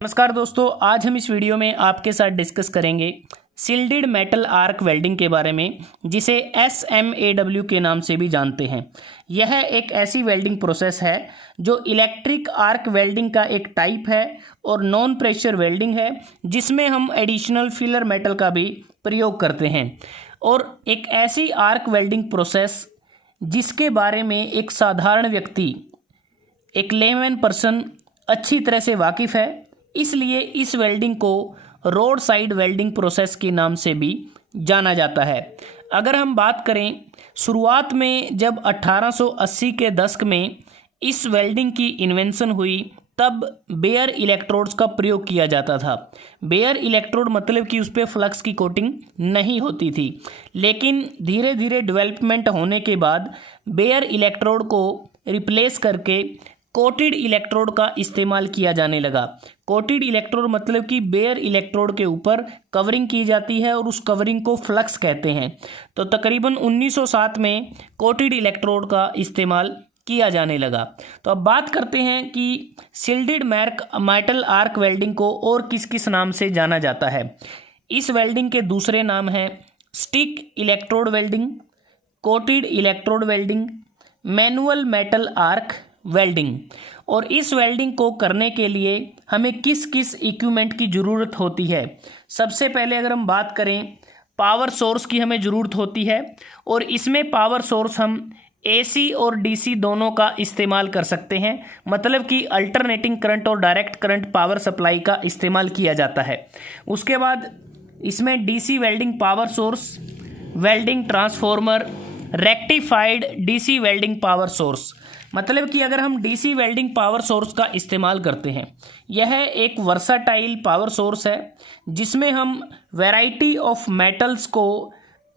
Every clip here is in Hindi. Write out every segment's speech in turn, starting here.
नमस्कार दोस्तों, आज हम इस वीडियो में आपके साथ डिस्कस करेंगे शिल्डेड मेटल आर्क वेल्डिंग के बारे में, जिसे SMAW के नाम से भी जानते हैं। यह एक ऐसी वेल्डिंग प्रोसेस है जो इलेक्ट्रिक आर्क वेल्डिंग का एक टाइप है और नॉन प्रेशर वेल्डिंग है, जिसमें हम एडिशनल फिलर मेटल का भी प्रयोग करते हैं। और एक ऐसी आर्क वेल्डिंग प्रोसेस जिसके बारे में एक साधारण व्यक्ति, एक लेमैन पर्सन अच्छी तरह से वाकिफ़ है, इसलिए इस वेल्डिंग को रोड साइड वेल्डिंग प्रोसेस के नाम से भी जाना जाता है। अगर हम बात करें शुरुआत में, जब 1880 के दशक में इस वेल्डिंग की इन्वेंशन हुई, तब बेयर इलेक्ट्रोड्स का प्रयोग किया जाता था। बेयर इलेक्ट्रोड मतलब कि उस पर फ्लक्स की कोटिंग नहीं होती थी, लेकिन धीरे धीरे डेवलपमेंट होने के बाद बेयर इलेक्ट्रोड को रिप्लेस करके कोटेड इलेक्ट्रोड का इस्तेमाल किया जाने लगा। कोटेड इलेक्ट्रोड मतलब कि बेयर इलेक्ट्रोड के ऊपर कवरिंग की जाती है और उस कवरिंग को फ्लक्स कहते हैं। तो तकरीबन 1907 में कोटेड इलेक्ट्रोड का इस्तेमाल किया जाने लगा। तो अब बात करते हैं कि शिल्डेड मेटल आर्क वेल्डिंग को और किस किस नाम से जाना जाता है। इस वेल्डिंग के दूसरे नाम हैं stick electrode welding, coated electrode welding, manual metal arc welding. और इस वेल्डिंग को करने के लिए हमें किस किस इक्विपमेंट की ज़रूरत होती है। सबसे पहले अगर हम बात करें, पावर सोर्स की हमें ज़रूरत होती है, और इसमें पावर सोर्स हम AC और DC दोनों का इस्तेमाल कर सकते हैं। मतलब कि अल्टरनेटिंग करंट और डायरेक्ट करंट पावर सप्लाई का इस्तेमाल किया जाता है। उसके बाद इसमें DC welding power source, welding transformer, rectified DC welding power source. मतलब कि अगर हम DC वेल्डिंग पावर सोर्स का इस्तेमाल करते हैं, यह एक वर्साटाइल पावर सोर्स है जिसमें हम वैरायटी ऑफ मेटल्स को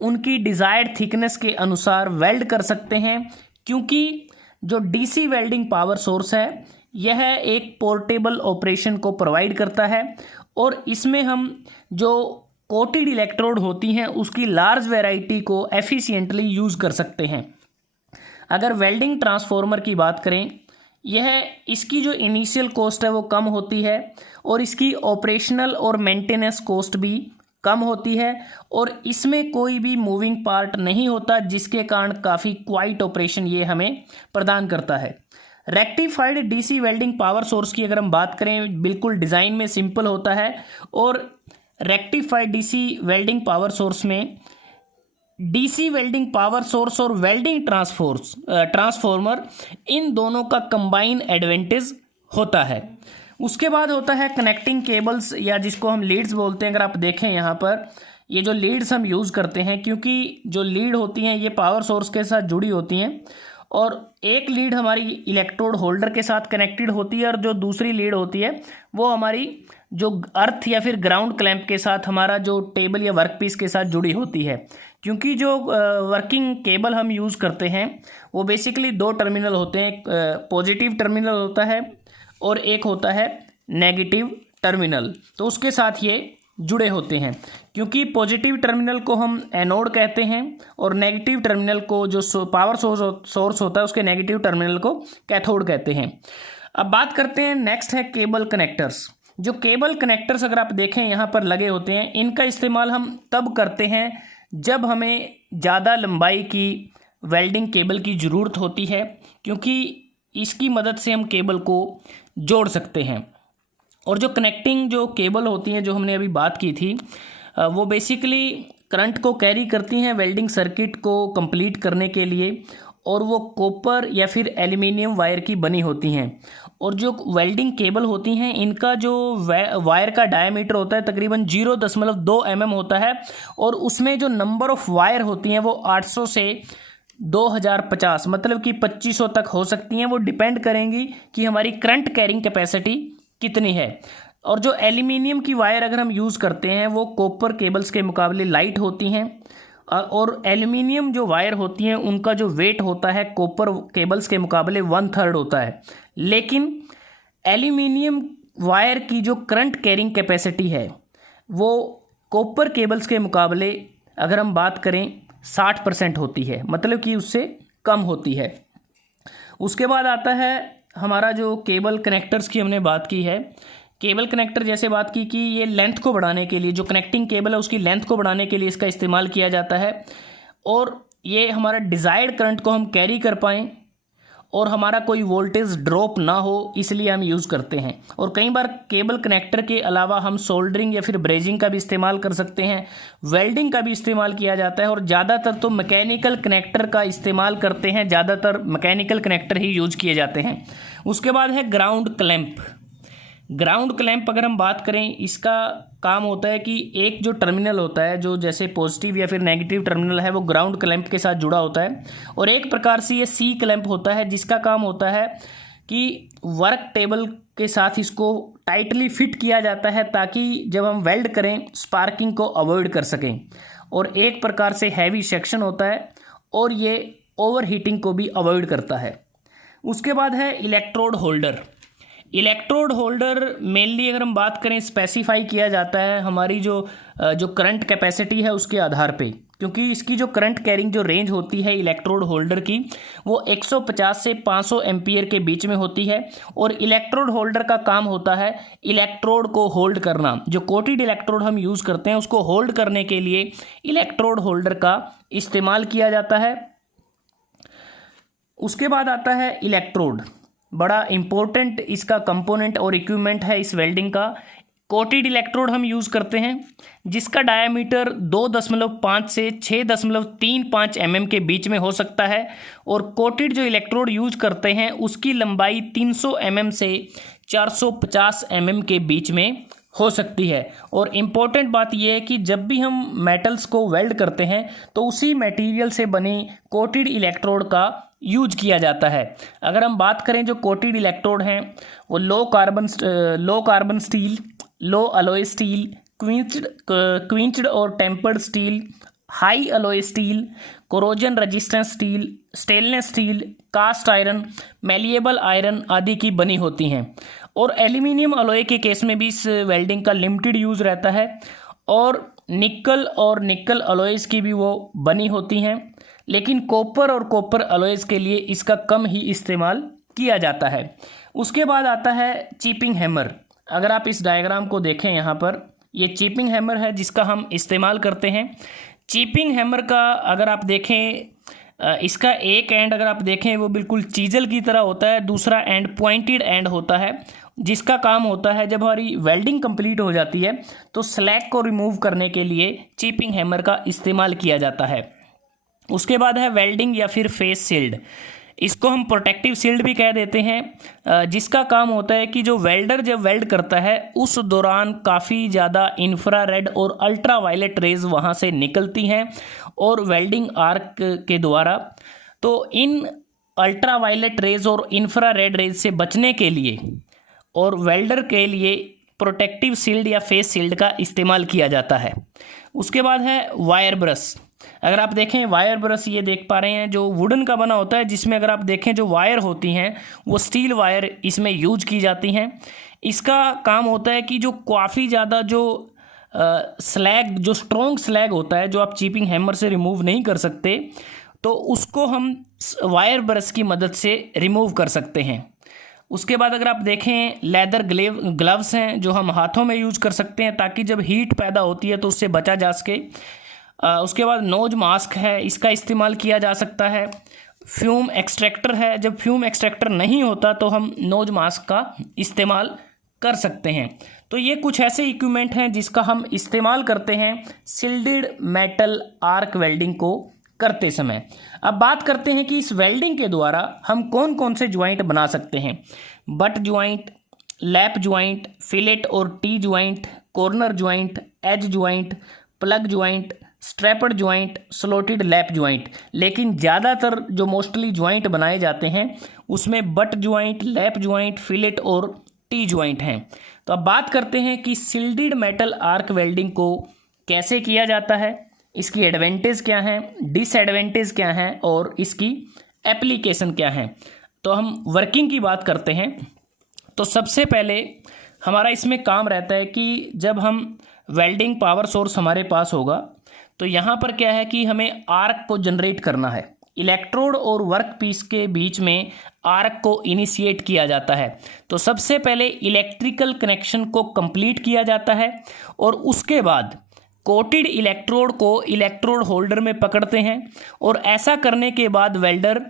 उनकी डिज़ायर्ड थिकनेस के अनुसार वेल्ड कर सकते हैं। क्योंकि जो DC वेल्डिंग पावर सोर्स है, यह एक पोर्टेबल ऑपरेशन को प्रोवाइड करता है, और इसमें हम जो कोटेड इलेक्ट्रोड होती हैं उसकी लार्ज वैरायटी को एफिशिएंटली यूज़ कर सकते हैं। अगर वेल्डिंग ट्रांसफॉर्मर की बात करें, यह इसकी जो इनिशियल कॉस्ट है वो कम होती है, और इसकी ऑपरेशनल और मेंटेनेंस कॉस्ट भी कम होती है, और इसमें कोई भी मूविंग पार्ट नहीं होता, जिसके कारण काफ़ी क्वाइट ऑपरेशन ये हमें प्रदान करता है। Rectified DC welding power source की अगर हम बात करें, बिल्कुल डिज़ाइन में सिंपल होता है, और rectified DC welding power source में DC वेल्डिंग पावर सोर्स और वेल्डिंग ट्रांसफॉर्मर, इन दोनों का कंबाइन एडवांटेज होता है। उसके बाद होता है कनेक्टिंग केबल्स, या जिसको हम लीड्स बोलते हैं। अगर आप देखें यहाँ पर, ये जो लीड्स हम यूज़ करते हैं, क्योंकि जो लीड होती हैं ये पावर सोर्स के साथ जुड़ी होती हैं, और एक लीड हमारी इलेक्ट्रोड होल्डर के साथ कनेक्टेड होती है, और जो दूसरी लीड होती है वो हमारी जो अर्थ या फिर ग्राउंड क्लैंप के साथ, हमारा जो टेबल या वर्क पीस के साथ जुड़ी होती है। क्योंकि जो वर्किंग केबल हम यूज़ करते हैं वो बेसिकली दो टर्मिनल होते हैं, एक पॉजिटिव टर्मिनल होता है और एक होता है नेगेटिव टर्मिनल। तो उसके साथ ये जुड़े होते हैं, क्योंकि पॉजिटिव टर्मिनल को हम एनोड कहते हैं, और नेगेटिव टर्मिनल को, जो पावर सोर्स होता है, उसके नेगेटिव टर्मिनल को कैथोड कहते हैं। अब बात करते हैं, नेक्स्ट है केबल कनेक्टर्स। जो केबल कनेक्टर्स अगर आप देखें यहाँ पर लगे होते हैं, इनका इस्तेमाल हम तब करते हैं जब हमें ज़्यादा लंबाई की वेल्डिंग केबल की ज़रूरत होती है, क्योंकि इसकी मदद से हम केबल को जोड़ सकते हैं। और जो कनेक्टिंग जो केबल होती हैं, जो हमने अभी बात की थी, वो बेसिकली करंट को कैरी करती हैं वेल्डिंग सर्किट को कंप्लीट करने के लिए, और वो कॉपर या फिर एल्युमिनियम वायर की बनी होती हैं। और जो वेल्डिंग केबल होती हैं, इनका जो वायर का डायमीटर होता है तकरीबन 0.2 mm होता है, और उसमें जो नंबर ऑफ़ वायर होती हैं वो 800 से 2050, मतलब कि 2500 तक हो सकती हैं। वो डिपेंड करेंगी कि हमारी करंट कैरिंग कैपेसिटी कितनी है। और जो एल्युमिनियम की वायर अगर हम यूज़ करते हैं, वो कॉपर केबल्स के मुकाबले लाइट होती हैं, और एल्युमिनियम जो वायर होती हैं उनका जो वेट होता है कॉपर केबल्स के मुकाबले 1/3 होता है। लेकिन एल्युमिनियम वायर की जो करंट कैरिंग कैपेसिटी है वो कॉपर केबल्स के मुकाबले, अगर हम बात करें, 60% होती है, मतलब कि उससे कम होती है। उसके बाद आता है हमारा जो केबल कनेक्टर्स की हमने बात की है, केबल कनेक्टर जैसे बात की कि ये लेंथ को बढ़ाने के लिए, जो कनेक्टिंग केबल है उसकी लेंथ को बढ़ाने के लिए इसका इस्तेमाल किया जाता है, और ये हमारा डिज़ायर्ड करंट को हम कैरी कर पाएँ और हमारा कोई वोल्टेज ड्रॉप ना हो, इसलिए हम यूज़ करते हैं। और कई बार केबल कनेक्टर के अलावा हम सोल्डरिंग या फिर ब्रेजिंग का भी इस्तेमाल कर सकते हैं, वेल्डिंग का भी इस्तेमाल किया जाता है, और ज़्यादातर तो मैकेनिकल कनेक्टर का इस्तेमाल करते हैं, ज़्यादातर मैकेनिकल कनेक्टर ही यूज किए जाते हैं। उसके बाद है ग्राउंड क्लैंप। ग्राउंड क्लैंप अगर हम बात करें, इसका काम होता है कि एक जो टर्मिनल होता है, जो जैसे पॉजिटिव या फिर नेगेटिव टर्मिनल है, वो ग्राउंड क्लैंप के साथ जुड़ा होता है, और एक प्रकार से ये सी क्लैंप होता है, जिसका काम होता है कि वर्क टेबल के साथ इसको टाइटली फिट किया जाता है ताकि जब हम वेल्ड करें स्पार्किंग को अवॉइड कर सकें। और एक प्रकार से हैवी सेक्शन होता है और ये ओवर हीटिंग को भी अवॉइड करता है। उसके बाद है electrode holder. Electrode holder mainly अगर हम बात करें स्पेसिफाई किया जाता है हमारी जो करंट कैपेसिटी है उसके आधार पे, क्योंकि इसकी जो करंट कैरिंग जो रेंज होती है इलेक्ट्रोड होल्डर की, वो 150 से 500 एम्पियर के बीच में होती है। और इलेक्ट्रोड होल्डर का काम होता है इलेक्ट्रोड को होल्ड करना। जो कोटेड इलेक्ट्रोड हम यूज़ करते हैं उसको होल्ड करने के लिए इलेक्ट्रोड होल्डर का इस्तेमाल किया जाता है। उसके बाद आता है इलेक्ट्रोड, बड़ा इम्पोर्टेंट इसका कंपोनेंट और इक्विपमेंट है इस वेल्डिंग का। कोटेड इलेक्ट्रोड हम यूज़ करते हैं जिसका डायामीटर 2.5 से 6.35 mm के बीच में हो सकता है, और कोटेड जो इलेक्ट्रोड यूज करते हैं उसकी लंबाई 300 mm से 450 mm के बीच में हो सकती है। और इम्पॉर्टेंट बात यह है कि जब भी हम मेटल्स को वेल्ड करते हैं तो उसी मटेरियल से बने कोटेड इलेक्ट्रोड का यूज किया जाता है। अगर हम बात करें जो कोटेड इलेक्ट्रोड हैं वो low carbon steel, low alloy steel, quenched और tempered steel, high alloy steel, corrosion resistance steel, stainless steel, cast iron, malleable iron आदि की बनी होती हैं। और एल्यूमिनियम अलॉय के केस में भी इस वेल्डिंग का लिमिटेड यूज़ रहता है, और निकल अलॉयज़ की भी वो बनी होती हैं, लेकिन कॉपर और कॉपर अलॉयज़ के लिए इसका कम ही इस्तेमाल किया जाता है। उसके बाद आता है चिपिंग हैमर। अगर आप इस डायग्राम को देखें, यहाँ पर ये चिपिंग हैमर है जिसका हम इस्तेमाल करते हैं। चिपिंग हैमर का अगर आप देखें, इसका एक एंड अगर आप देखें वो बिल्कुल चीजल की तरह होता है, दूसरा एंड पॉइंटेड एंड होता है, जिसका काम होता है जब हमारी वेल्डिंग कंप्लीट हो जाती है तो स्लैग को रिमूव करने के लिए चिपिंग हैमर का इस्तेमाल किया जाता है। उसके बाद है वेल्डिंग या फिर फेस शील्ड। इसको हम प्रोटेक्टिव शील्ड भी कह देते हैं, जिसका काम होता है कि जो वेल्डर जब वेल्ड करता है उस दौरान काफ़ी ज़्यादा इंफ्रारेड और अल्ट्रा वायलेट रेज वहाँ से निकलती हैं और वेल्डिंग आर्क के द्वारा, तो इन अल्ट्रा वायलेट रेज और इंफ्रारेड रेज से बचने के लिए और वेल्डर के लिए प्रोटेक्टिव शील्ड या फेस शील्ड का इस्तेमाल किया जाता है। उसके बाद है वायर ब्रश। अगर आप देखें वायर ब्रश, ये देख पा रहे हैं जो वुडन का बना होता है, जिसमें अगर आप देखें जो वायर होती हैं वो स्टील वायर इसमें यूज की जाती हैं। इसका काम होता है कि जो काफ़ी ज़्यादा जो स्लैग, जो स्ट्रॉन्ग स्लैग होता है जो आप चिपिंग हैमर से रिमूव नहीं कर सकते, तो उसको हम वायर ब्रश की मदद से रिमूव कर सकते हैं। उसके बाद अगर आप देखें लेदर ग्लव्स हैं जो हम हाथों में यूज कर सकते हैं ताकि जब हीट पैदा होती है तो उससे बचा जा सके। उसके बाद नोज मास्क है, इसका इस्तेमाल किया जा सकता है। फ्यूम एक्सट्रैक्टर है, जब फ्यूम एक्सट्रैक्टर नहीं होता तो हम नोज मास्क का इस्तेमाल कर सकते हैं। तो ये कुछ ऐसे इक्विपमेंट हैं जिसका हम इस्तेमाल करते हैं शिल्डेड मेटल आर्क वेल्डिंग को करते समय। अब बात करते हैं कि इस वेल्डिंग के द्वारा हम कौन कौन से ज्वाइंट बना सकते हैं। Butt joint, lap joint, fillet और T joint, corner joint, edge joint, plug joint, strapped joint, slotted lap joint. लेकिन ज़्यादातर जो मोस्टली ज्वाइंट बनाए जाते हैं उसमें butt joint, lap joint, fillet और टी ज्वाइंट हैं। तो अब बात करते हैं कि शिल्डेड मेटल आर्क वेल्डिंग को कैसे किया जाता है, इसकी एडवांटेज क्या हैं, डिसएडवांटेज क्या हैं और इसकी एप्लीकेशन क्या है। तो हम वर्किंग की बात करते हैं। तो सबसे पहले हमारा इसमें काम रहता है कि जब हम वेल्डिंग पावर सोर्स हमारे पास होगा तो यहाँ पर क्या है कि हमें आर्क को जनरेट करना है। इलेक्ट्रोड और वर्क पीस के बीच में आर्क को इनिशिएट किया जाता है। तो सबसे पहले इलेक्ट्रिकल कनेक्शन को कंप्लीट किया जाता है और उसके बाद कोटेड इलेक्ट्रोड को इलेक्ट्रोड होल्डर में पकड़ते हैं और ऐसा करने के बाद वेल्डर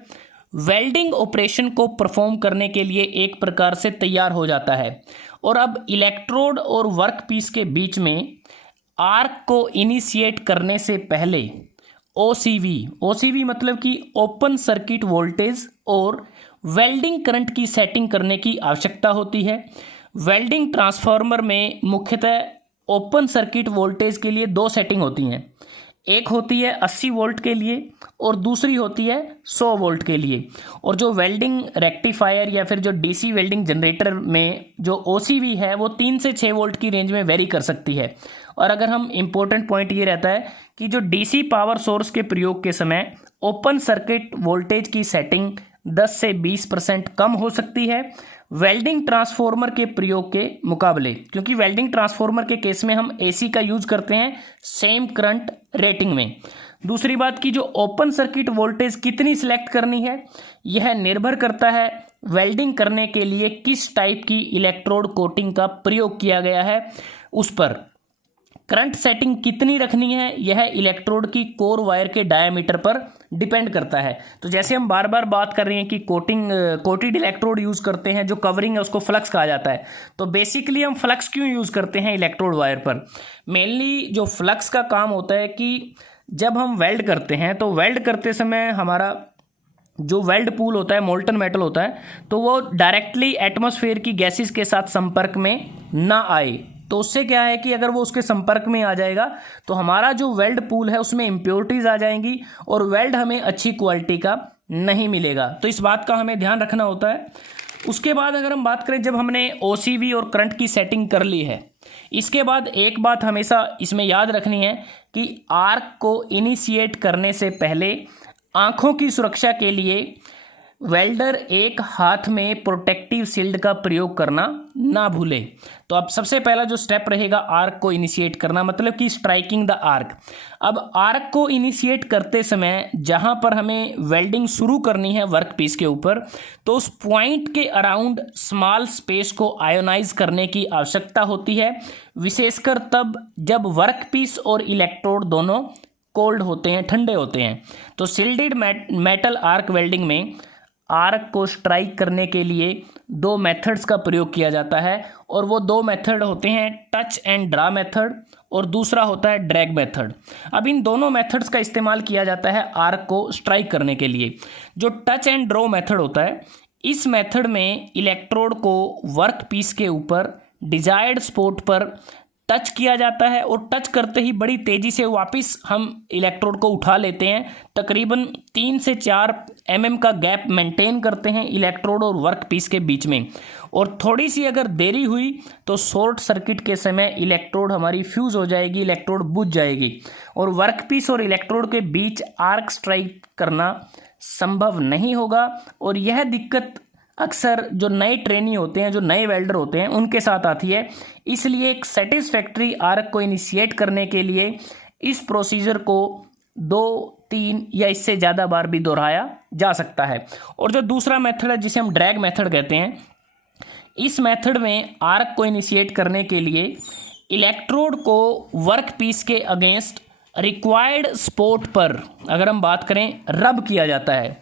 वेल्डिंग ऑपरेशन को परफॉर्म करने के लिए एक प्रकार से तैयार हो जाता है। और अब इलेक्ट्रोड और वर्क पीस के बीच में आर्क को इनिशिएट करने से पहले ओसीवी मतलब कि ओपन सर्किट वोल्टेज और वेल्डिंग करंट की सेटिंग करने की आवश्यकता होती है। वेल्डिंग ट्रांसफार्मर में मुख्यतः ओपन सर्किट वोल्टेज के लिए दो सेटिंग होती हैं, एक होती है 80 वोल्ट के लिए और दूसरी होती है 100 वोल्ट के लिए। और जो वेल्डिंग रेक्टिफायर या फिर जो डीसी वेल्डिंग जनरेटर में जो ओसीवी है वो 3 से 6 वोल्ट की रेंज में वेरी कर सकती है। और अगर हम इम्पोर्टेंट पॉइंट ये रहता है कि जो डीसी पावर सोर्स के प्रयोग के समय ओपन सर्किट वोल्टेज की सेटिंग 10 से 20% कम हो सकती है वेल्डिंग ट्रांसफार्मर के प्रयोग के मुकाबले, क्योंकि वेल्डिंग ट्रांसफार्मर के केस में हम एसी का यूज करते हैं सेम करंट रेटिंग में। दूसरी बात की जो ओपन सर्किट वोल्टेज कितनी सिलेक्ट करनी है यह निर्भर करता है वेल्डिंग करने के लिए किस टाइप की इलेक्ट्रोड कोटिंग का प्रयोग किया गया है उस पर। करंट सेटिंग कितनी रखनी है यह इलेक्ट्रोड की कोर वायर के डायामीटर पर डिपेंड करता है। तो जैसे हम बार बार बात कर रहे हैं कि कोटेड इलेक्ट्रोड यूज़ करते हैं, जो कवरिंग है उसको फ्लक्स कहा जाता है। तो बेसिकली हम फ्लक्स क्यों यूज़ करते हैं इलेक्ट्रोड वायर पर? मेनली जो फ्लक्स का काम होता है कि जब हम वेल्ड करते हैं तो वेल्ड करते समय हमारा जो वेल्ड पूल होता है मोल्टन मेटल होता है तो वो डायरेक्टली एटमॉस्फेयर की गैसेस के साथ संपर्क में ना आए। तो उससे क्या है कि अगर वो उसके संपर्क में आ जाएगा तो हमारा जो वेल्ड पूल है उसमें इम्प्योरिटीज़ आ जाएंगी और वेल्ड हमें अच्छी क्वालिटी का नहीं मिलेगा। तो इस बात का हमें ध्यान रखना होता है। उसके बाद अगर हम बात करें जब हमने ओसीवी और करंट की सेटिंग कर ली है, इसके बाद एक बात हमेशा इसमें याद रखनी है कि आर्क को इनिशिएट करने से पहले आँखों की सुरक्षा के लिए वेल्डर एक हाथ में प्रोटेक्टिव शील्ड का प्रयोग करना ना भूले। तो अब सबसे पहला जो स्टेप रहेगा आर्क को इनिशिएट करना, मतलब कि स्ट्राइकिंग द आर्क। अब आर्क को इनिशिएट करते समय जहां पर हमें वेल्डिंग शुरू करनी है वर्क पीस के ऊपर, तो उस पॉइंट के अराउंड स्मॉल स्पेस को आयोनाइज करने की आवश्यकता होती है, विशेषकर तब जब वर्क पीस और इलेक्ट्रोड दोनों कोल्ड होते हैं, ठंडे होते हैं। तो शिल्डेड मेटल आर्क वेल्डिंग में आर्क को स्ट्राइक करने के लिए दो मेथड्स का प्रयोग किया जाता है और वो दो मेथड होते हैं टच एंड ड्रा मेथड और दूसरा होता है ड्रैग मेथड। अब इन दोनों मेथड्स का इस्तेमाल किया जाता है आर्क को स्ट्राइक करने के लिए। जो टच एंड ड्रॉ मेथड होता है, इस मेथड में इलेक्ट्रोड को वर्क पीस के ऊपर डिजायर्ड स्पॉट पर टच किया जाता है और टच करते ही बड़ी तेज़ी से वापस हम इलेक्ट्रोड को उठा लेते हैं। तकरीबन 3 से 4 mm का गैप मेंटेन करते हैं इलेक्ट्रोड और वर्क पीस के बीच में। और थोड़ी सी अगर देरी हुई तो शॉर्ट सर्किट के समय इलेक्ट्रोड हमारी फ्यूज़ हो जाएगी, इलेक्ट्रोड बुझ जाएगी और वर्क पीस और इलेक्ट्रोड के बीच आर्क स्ट्राइक करना संभव नहीं होगा। और यह दिक्कत अक्सर जो नए ट्रेनी होते हैं, जो नए वेल्डर होते हैं, उनके साथ आती है। इसलिए एक सेटिस्फैक्ट्री आर्क को इनिशिएट करने के लिए इस प्रोसीजर को 2, 3 या इससे ज़्यादा बार भी दोहराया जा सकता है। और जो दूसरा मेथड है जिसे हम ड्रैग मेथड कहते हैं, इस मेथड में आर्क को इनिशिएट करने के लिए इलेक्ट्रोड को वर्क पीस के अगेंस्ट रिक्वायर्ड स्पॉट पर, अगर हम बात करें, रब किया जाता है,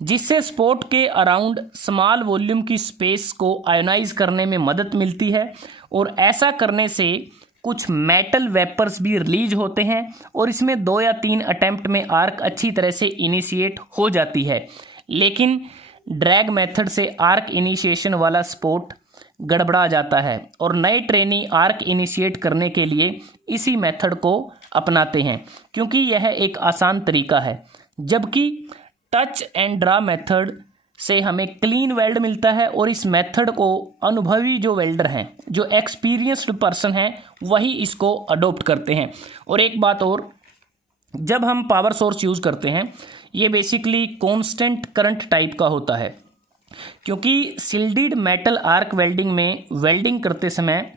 जिससे स्पॉट के अराउंड स्मॉल वॉल्यूम की स्पेस को आयोनाइज करने में मदद मिलती है। और ऐसा करने से कुछ मेटल वेपर्स भी रिलीज होते हैं और इसमें 2 या 3 अटेम्प्ट में आर्क अच्छी तरह से इनिशिएट हो जाती है। लेकिन ड्रैग मेथड से आर्क इनिशिएशन वाला स्पॉट गड़बड़ा जाता है और नए ट्रेनी आर्क इनिशिएट करने के लिए इसी मेथड को अपनाते हैं क्योंकि यह एक आसान तरीका है। जबकि टच एंड ड्रा मेथड से हमें क्लीन वेल्ड मिलता है और इस मेथड को अनुभवी जो वेल्डर हैं, जो एक्सपीरियंस्ड पर्सन हैं, वही इसको अडोप्ट करते हैं। और एक बात और, जब हम पावर सोर्स यूज़ करते हैं ये बेसिकली कांस्टेंट करंट टाइप का होता है, क्योंकि शिल्डेड मेटल आर्क वेल्डिंग में वेल्डिंग करते समय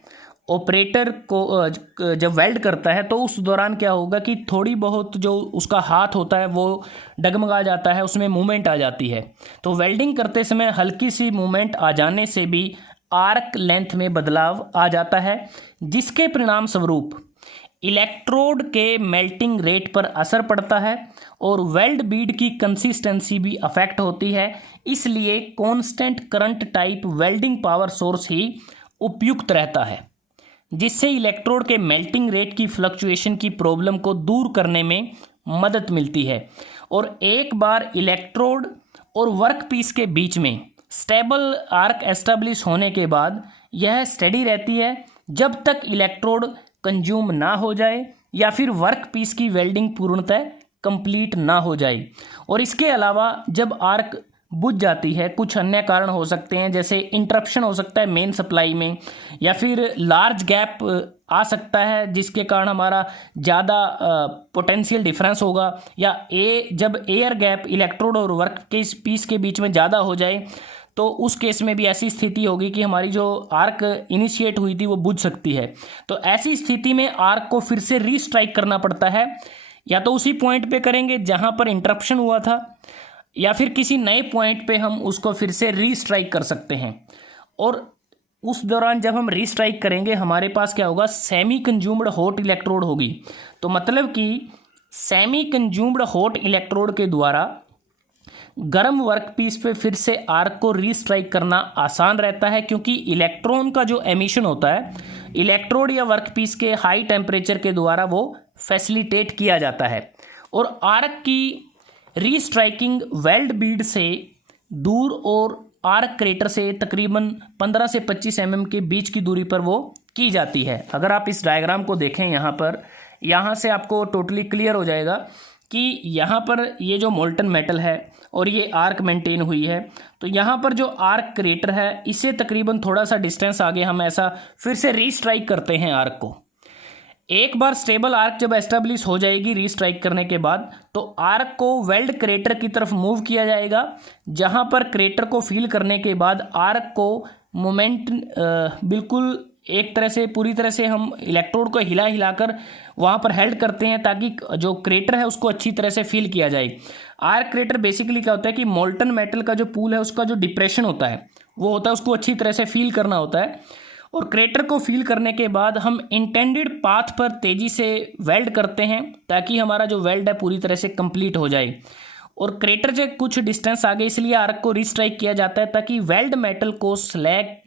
ऑपरेटर को जब वेल्ड करता है तो उस दौरान क्या होगा कि थोड़ी बहुत जो उसका हाथ होता है वो डगमगा जाता है, उसमें मूवमेंट आ जाती है। तो वेल्डिंग करते समय हल्की सी मूवमेंट आ जाने से भी आर्क लेंथ में बदलाव आ जाता है, जिसके परिणाम स्वरूप इलेक्ट्रोड के मेल्टिंग रेट पर असर पड़ता है और वेल्ड बीड की कंसिस्टेंसी भी अफेक्ट होती है। इसलिए constant current type welding power source ही उपयुक्त रहता है, जिससे इलेक्ट्रोड के मेल्टिंग रेट की फ्लक्चुएशन की प्रॉब्लम को दूर करने में मदद मिलती है। और एक बार इलेक्ट्रोड और वर्कपीस के बीच में स्टेबल आर्क एस्टेब्लिश होने के बाद यह स्टेडी रहती है जब तक इलेक्ट्रोड कंज्यूम ना हो जाए या फिर वर्कपीस की वेल्डिंग पूर्णतः कंप्लीट ना हो जाए। और इसके अलावा जब आर्क बुझ जाती है, कुछ अन्य कारण हो सकते हैं, जैसे इंटरप्शन हो सकता है मेन सप्लाई में, या फिर लार्ज गैप आ सकता है जिसके कारण हमारा ज़्यादा पोटेंशियल डिफरेंस होगा, या जब एयर गैप इलेक्ट्रोड और वर्क के पीस के बीच में ज़्यादा हो जाए तो उस केस में भी ऐसी स्थिति होगी कि हमारी जो आर्क इनिशिएट हुई थी वो बुझ सकती है। तो ऐसी स्थिति में आर्क को फिर से रीस्ट्राइक करना पड़ता है, या तो उसी पॉइंट पे करेंगे जहाँ पर इंटरप्शन हुआ था, या फिर किसी नए पॉइंट पे हम उसको फिर से रीस्ट्राइक कर सकते हैं। और उस दौरान जब हम रीस्ट्राइक करेंगे हमारे पास क्या होगा, सेमी कंज्यूम्ड हॉट इलेक्ट्रोड होगी। तो मतलब कि सेमी कंज्यूम्ड हॉट इलेक्ट्रोड के द्वारा गर्म वर्कपीस पे फिर से आर्क को रीस्ट्राइक करना आसान रहता है, क्योंकि इलेक्ट्रॉन का जो एमिशन होता है इलेक्ट्रोड या वर्कपीस के हाई टेम्परेचर के द्वारा वो फैसिलिटेट किया जाता है। और आर्क की रीस्ट्राइकिंग वेल्ड बीड से दूर और आर्क क्रेटर से तकरीबन 15 से 25 mm के बीच की दूरी पर वो की जाती है। अगर आप इस डायग्राम को देखें यहाँ से आपको टोटली क्लियर हो जाएगा कि यहाँ पर ये जो मोल्टन मेटल है और ये आर्क मेंटेन हुई है, तो यहाँ पर जो आर्क क्रेटर है इससे तकरीबन थोड़ा सा डिस्टेंस आगे हम ऐसा फिर से रीस्ट्राइक करते हैं आर्क को। एक बार स्टेबल आर्क जब एस्टेब्लिश हो जाएगी रीस्ट्राइक करने के बाद, तो आर्क को वेल्ड क्रेटर की तरफ मूव किया जाएगा, जहाँ पर क्रेटर को फील करने के बाद आर्क को मोमेंट बिल्कुल एक तरह से पूरी तरह से हम इलेक्ट्रोड को हिला हिलाकर वहाँ पर हेल्ड करते हैं ताकि जो क्रेटर है उसको अच्छी तरह से फील किया जाए। आर्क क्रेटर बेसिकली क्या होता है कि मोल्टन मेटल का जो पूल है उसका जो डिप्रेशन होता है वो होता है, उसको अच्छी तरह से फील करना होता है। और क्रेटर को फील करने के बाद हम इंटेंडेड पाथ पर तेज़ी से वेल्ड करते हैं ताकि हमारा जो वेल्ड है पूरी तरह से कंप्लीट हो जाए। और क्रेटर से कुछ डिस्टेंस आगे इसलिए आर्क को रीस्ट्राइक किया जाता है ताकि वेल्ड मेटल को स्लैग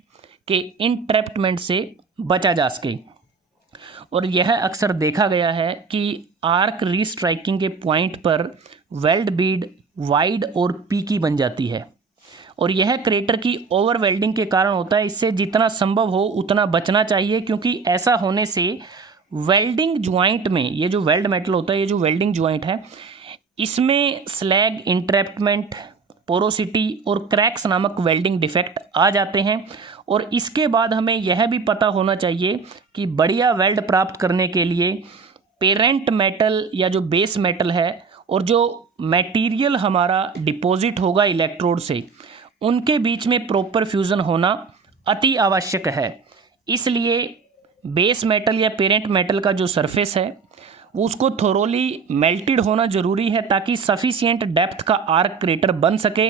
के इंट्रैप्टमेंट से बचा जा सके। और यह अक्सर देखा गया है कि आर्क रीस्ट्राइकिंग के पॉइंट पर वेल्ड बीड वाइड और पीकी बन जाती है, और यह क्रेटर की ओवर वेल्डिंग के कारण होता है। इससे जितना संभव हो उतना बचना चाहिए, क्योंकि ऐसा होने से वेल्डिंग ज्वाइंट में ये जो वेल्ड मेटल होता है, ये जो वेल्डिंग ज्वाइंट है, इसमें स्लैग, इंट्रैप्टमेंट, पोरोसिटी और क्रैक्स नामक वेल्डिंग डिफेक्ट आ जाते हैं। और इसके बाद हमें यह भी पता होना चाहिए कि बढ़िया वेल्ड प्राप्त करने के लिए पेरेंट मेटल या जो बेस मेटल है और जो मटेरियल हमारा डिपॉजिट होगा इलेक्ट्रोड से, उनके बीच में प्रॉपर फ्यूज़न होना अति आवश्यक है। इसलिए बेस मेटल या पेरेंट मेटल का जो सरफेस है वो उसको थोरोली मेल्टेड होना ज़रूरी है ताकि सफिशिएंट डेप्थ का आर्क क्रेटर बन सके,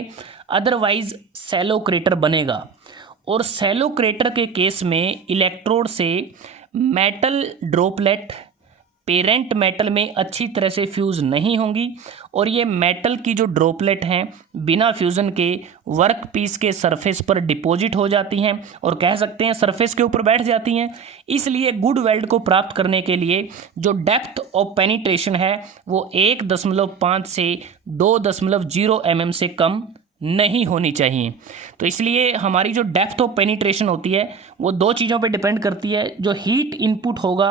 अदरवाइज सैलो क्रेटर बनेगा। और सैलो क्रेटर के केस में इलेक्ट्रोड से मेटल ड्रॉपलेट पेरेंट मेटल में अच्छी तरह से फ्यूज़ नहीं होंगी, और ये मेटल की जो ड्रॉपलेट हैं बिना फ्यूज़न के वर्क पीस के सरफेस पर डिपॉजिट हो जाती हैं और कह सकते हैं सरफेस के ऊपर बैठ जाती हैं। इसलिए गुड वेल्ड को प्राप्त करने के लिए जो डेप्थ ऑफ पेनिट्रेशन है वो 1.5 से 2.0 mm से कम नहीं होनी चाहिए। तो इसलिए हमारी जो डेप्थ ऑफ पेनिट्रेशन होती है वो दो चीज़ों पे डिपेंड करती है, जो हीट इनपुट होगा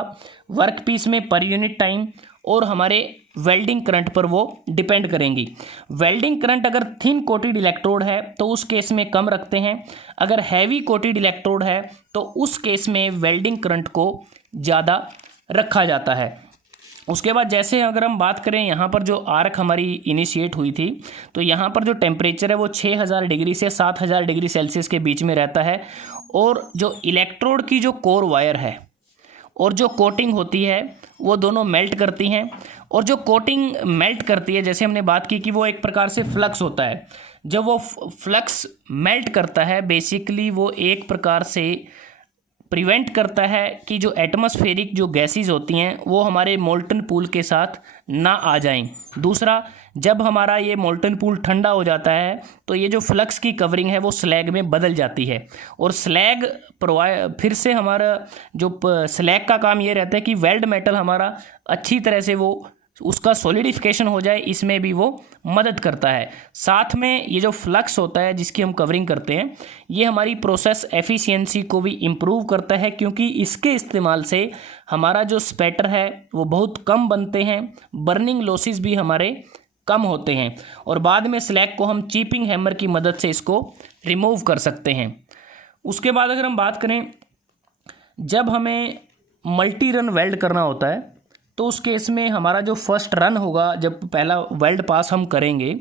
वर्कपीस में पर यूनिट टाइम, और हमारे वेल्डिंग करंट पर वो डिपेंड करेंगी। वेल्डिंग करंट अगर थिन कोटेड इलेक्ट्रोड है तो उस केस में कम रखते हैं, अगर हैवी कोटेड इलेक्ट्रोड है तो उस केस में वेल्डिंग करंट को ज़्यादा रखा जाता है। उसके बाद जैसे अगर हम बात करें यहाँ पर जो आर्क हमारी इनिशिएट हुई थी, तो यहाँ पर जो टेम्परेचर है वो 6000 डिग्री से 7000 डिग्री सेल्सियस के बीच में रहता है, और जो इलेक्ट्रोड की जो कोर वायर है और जो कोटिंग होती है वो दोनों मेल्ट करती हैं। और जो कोटिंग मेल्ट करती है, जैसे हमने बात की कि वो एक प्रकार से फ्लक्स होता है। जब वो फ्लक्स मेल्ट करता है, बेसिकली वो एक प्रकार से प्रिवेंट करता है कि जो एटमॉस्फेरिक जो गैसेस होती हैं वो हमारे मोल्टन पूल के साथ ना आ जाएं। दूसरा, जब हमारा ये मोल्टन पूल ठंडा हो जाता है तो ये जो फ्लक्स की कवरिंग है वो स्लैग में बदल जाती है, और स्लैग फिर से हमारा जो स्लैग का काम ये रहता है कि वेल्ड मेटल हमारा अच्छी तरह से वो उसका सॉलिडिफिकेशन हो जाए, इसमें भी वो मदद करता है। साथ में ये जो फ्लक्स होता है जिसकी हम कवरिंग करते हैं, ये हमारी प्रोसेस एफिशिएंसी को भी इम्प्रूव करता है, क्योंकि इसके इस्तेमाल से हमारा जो स्पैटर है वो बहुत कम बनते हैं, बर्निंग लॉसेस भी हमारे कम होते हैं, और बाद में स्लैग को हम चीपिंग हैमर की मदद से इसको रिमूव कर सकते हैं। उसके बाद अगर हम बात करें, जब हमें मल्टी रन वेल्ड करना होता है तो उस केस में हमारा जो फर्स्ट रन होगा, जब पहला वेल्ड पास हम करेंगे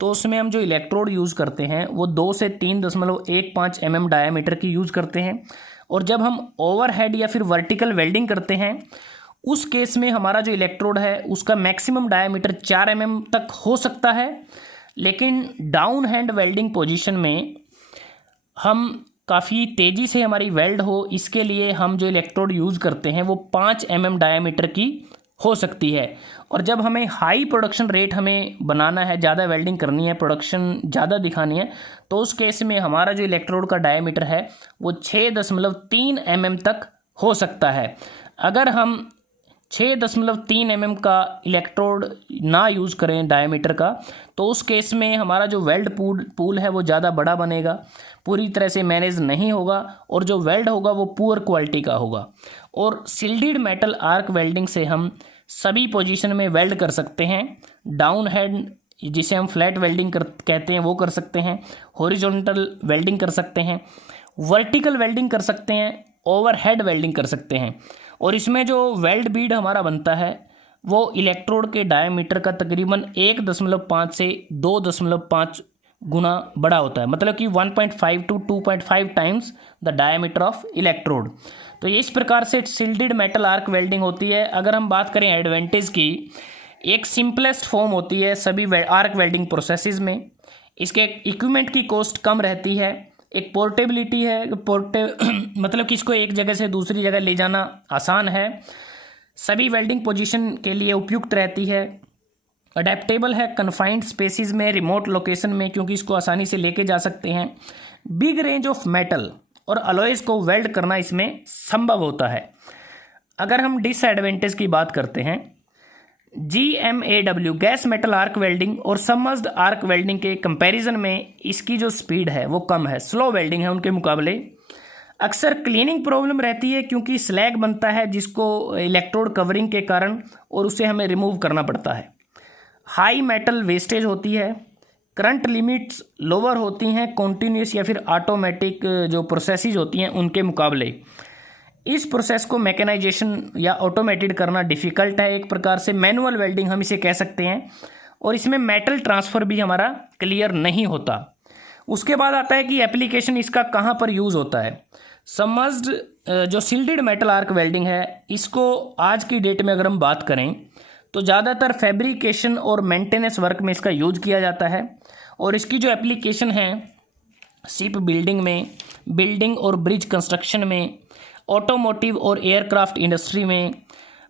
तो उसमें हम जो इलेक्ट्रोड यूज़ करते हैं वो 2 से 3.15 mm डायमीटर की यूज़ करते हैं। और जब हम ओवरहेड या फिर वर्टिकल वेल्डिंग करते हैं उस केस में हमारा जो इलेक्ट्रोड है उसका मैक्सिमम डायमीटर 4 mm तक हो सकता है। लेकिन डाउन हैंड वेल्डिंग पोजीशन में हम काफ़ी तेज़ी से हमारी वेल्ड हो, इसके लिए हम जो इलेक्ट्रोड यूज़ करते हैं वो 5 mm डायमीटर की हो सकती है। और जब हमें हाई प्रोडक्शन रेट हमें बनाना है, ज़्यादा वेल्डिंग करनी है, प्रोडक्शन ज़्यादा दिखानी है, तो उस केस में हमारा जो इलेक्ट्रोड का डायमीटर है वो 6.3 mm तक हो सकता है। अगर हम 6.3 mm का इलेक्ट्रोड ना यूज़ करें डायमीटर का, तो उस केस में हमारा जो वेल्ड पूल है वो ज़्यादा बड़ा बनेगा, पूरी तरह से मैनेज नहीं होगा, और जो वेल्ड होगा वो पुअर क्वालिटी का होगा। और शिल्डेड मेटल आर्क वेल्डिंग से हम सभी पोजीशन में वेल्ड कर सकते हैं। डाउन हेड, जिसे हम फ्लैट वेल्डिंग कहते हैं, वो कर सकते हैं, हॉरिजॉन्टल वेल्डिंग कर सकते हैं, वर्टिकल वेल्डिंग कर सकते हैं, ओवरहेड वेल्डिंग कर सकते हैं। और इसमें जो वेल्ड बीड हमारा बनता है वो इलेक्ट्रोड के डायमीटर का तकरीबन 1.5 से 2.5 गुना बड़ा होता है, मतलब कि 1.5 to 2.5 times the diameter of electrode. तो ये इस प्रकार से शिल्डेड मेटल आर्क वेल्डिंग होती है। अगर हम बात करें एडवांटेज की, एक सिंपलेस्ट फॉर्म होती है सभी आर्क वेल्डिंग प्रोसेसेस में, इसके इक्विपमेंट की कॉस्ट कम रहती है, एक पोर्टेबिलिटी है, मतलब कि इसको एक जगह से दूसरी जगह ले जाना आसान है, सभी वेल्डिंग पोजीशन के लिए उपयुक्त रहती है, अडेप्टेबल है कन्फाइंड स्पेसिस में, रिमोट लोकेशन में, क्योंकि इसको आसानी से लेके जा सकते हैं, बिग रेंज ऑफ मेटल और अलॉयज़ को वेल्ड करना इसमें संभव होता है। अगर हम डिसएडवांटेज की बात करते हैं, GMAW gas metal arc welding और सबमर्ज्ड आर्क वेल्डिंग के कंपैरिजन में इसकी जो स्पीड है वो कम है, स्लो वेल्डिंग है उनके मुकाबले। अक्सर क्लीनिंग प्रॉब्लम रहती है क्योंकि स्लैग बनता है जिसको इलेक्ट्रोड कवरिंग के कारण, और उसे हमें रिमूव करना पड़ता है। हाई मेटल वेस्टेज होती है, करंट लिमिट्स लोअर होती हैं कॉन्टीन्यूस या फिर ऑटोमेटिक जो प्रोसेसेस होती हैं उनके मुकाबले। इस प्रोसेस को मैकेनाइजेशन या ऑटोमेटेड करना डिफ़िकल्ट है, एक प्रकार से मैनुअल वेल्डिंग हम इसे कह सकते हैं, और इसमें मेटल ट्रांसफ़र भी हमारा क्लियर नहीं होता। उसके बाद आता है कि एप्लीकेशन इसका कहाँ पर यूज़ होता है। सबमर्ज्ड जो शिल्डेड मेटल आर्क वेल्डिंग है, इसको आज की डेट में अगर हम बात करें तो ज़्यादातर फैब्रिकेशन और मेंटेनेंस वर्क में इसका यूज़ किया जाता है, और इसकी जो एप्लीकेशन है शिप बिल्डिंग में, बिल्डिंग और ब्रिज कंस्ट्रक्शन में, ऑटोमोटिव और एयरक्राफ्ट इंडस्ट्री में,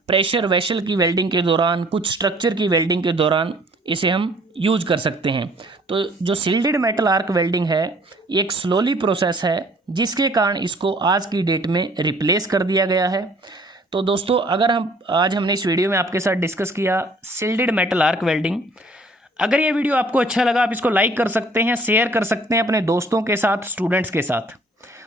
प्रेशर वेसल की वेल्डिंग के दौरान, कुछ स्ट्रक्चर की वेल्डिंग के दौरान इसे हम यूज कर सकते हैं। तो जो शिल्डेड मेटल आर्क वेल्डिंग है ये एक स्लोली प्रोसेस है जिसके कारण इसको आज की डेट में रिप्लेस कर दिया गया है। तो दोस्तों, अगर आज हमने इस वीडियो में आपके साथ डिस्कस किया शिल्डेड मेटल आर्क वेल्डिंग। अगर ये वीडियो आपको अच्छा लगा आप इसको लाइक कर सकते हैं, शेयर कर सकते हैं अपने दोस्तों के साथ, स्टूडेंट्स के साथ,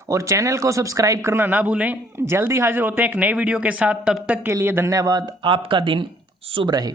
और चैनल को सब्सक्राइब करना ना भूलें। जल्दी हाजिर होते हैं एक नए वीडियो के साथ, तब तक के लिए धन्यवाद। आपका दिन शुभ रहे।